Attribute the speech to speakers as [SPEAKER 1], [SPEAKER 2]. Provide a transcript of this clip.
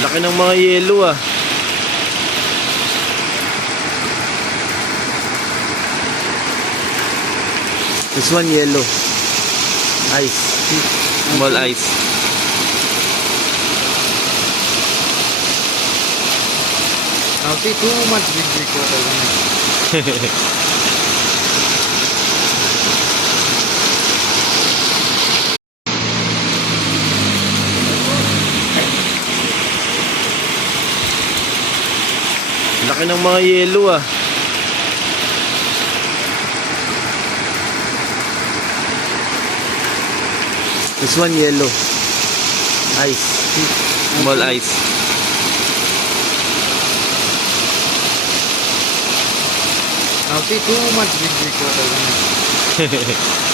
[SPEAKER 1] Laki ng mga yelo ah. This one yellow. Ice. Small ice.
[SPEAKER 2] I'll be two months big big water.
[SPEAKER 1] Laki ng mga yelo ah. This one yellow. Ice. Small ice.
[SPEAKER 2] I'll be two months big big water.